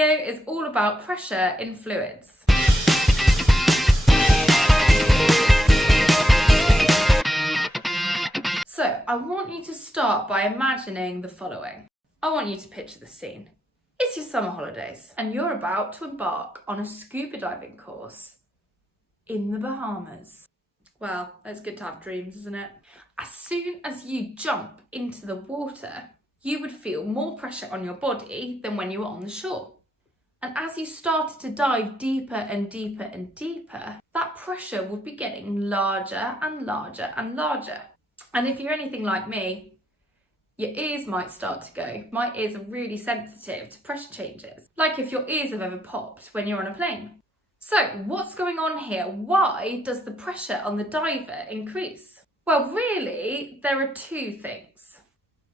video is all about pressure in fluids. So I want you to start by imagining the following. I want you to picture the scene. It's your summer holidays and you're about to embark on a scuba diving course in the Bahamas. Well, it's good to have dreams, isn't it? As soon as you jump into the water, you would feel more pressure on your body than when you were on the shore. And as you started to dive deeper and deeper and deeper, that pressure would be getting larger and larger and larger. And if you're anything like me, your ears might start to go. My ears are really sensitive to pressure changes, like if your ears have ever popped when you're on a plane. So what's going on here? Why does the pressure on the diver increase? Well, really, there are two things.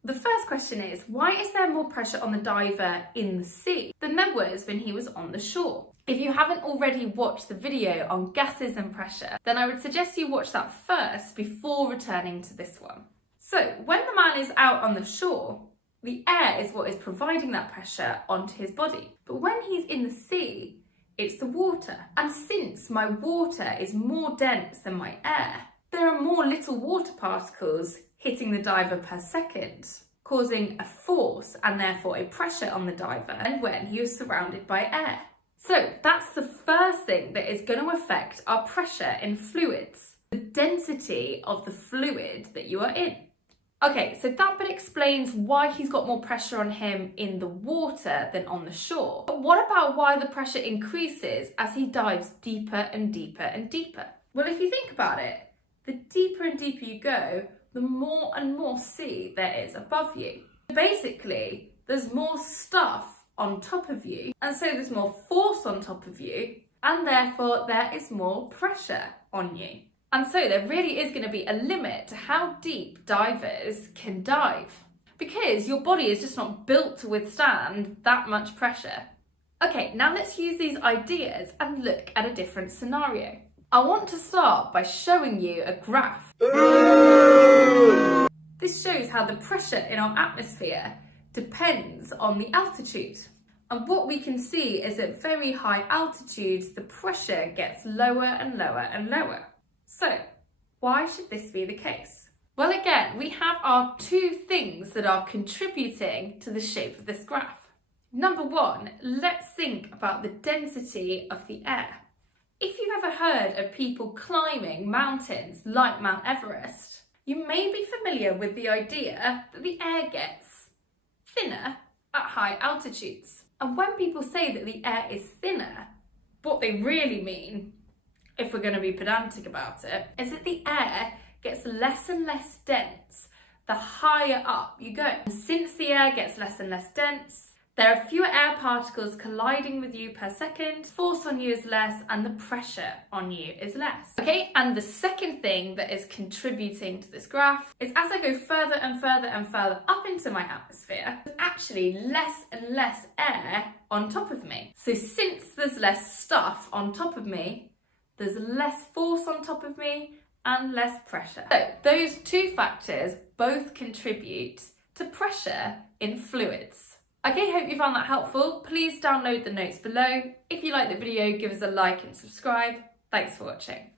The first question is, why is there more pressure on the diver in the sea than there was when he was on the shore? If you haven't already watched the video on gases and pressure, then I would suggest you watch that first before returning to this one. So when the man is out on the shore, the air is what is providing that pressure onto his body. But when he's in the sea, it's the water. And since my water is more dense than my air, there are more little water particles hitting the diver per second, causing a force and therefore a pressure on the diver than when he was surrounded by air. So that's the first thing that is going to affect our pressure in fluids, the density of the fluid that you are in. Okay, so that bit explains why he's got more pressure on him in the water than on the shore. But what about why the pressure increases as he dives deeper and deeper and deeper? Well, if you think about it, the deeper and deeper you go, the more and more sea there is above you. Basically, there's more stuff on top of you, and so there's more force on top of you, and therefore there is more pressure on you. And so there really is going to be a limit to how deep divers can dive, because your body is just not built to withstand that much pressure. Okay, now let's use these ideas and look at a different scenario. I want to start by showing you a graph. This shows how the pressure in our atmosphere depends on the altitude. And what we can see is at very high altitudes, the pressure gets lower and lower and lower. So, why should this be the case? Well, again, we have our two things that are contributing to the shape of this graph. Number one, let's think about the density of the air. If you've ever heard of people climbing mountains like Mount Everest, you may be familiar with the idea that the air gets thinner at high altitudes. And when people say that the air is thinner, what they really mean, if we're going to be pedantic about it, is that the air gets less and less dense the higher up you go. And since the air gets less and less dense, there are fewer air particles colliding with you per second, force on you is less, and the pressure on you is less. Okay, and the second thing that is contributing to this graph is as I go further and further and further up into my atmosphere, there's actually less and less air on top of me. So since there's less stuff on top of me, there's less force on top of me and less pressure. So those two factors both contribute to pressure in fluids. Okay, hope you found that helpful. Please download the notes below. If you like the video, give us a like and subscribe. Thanks for watching.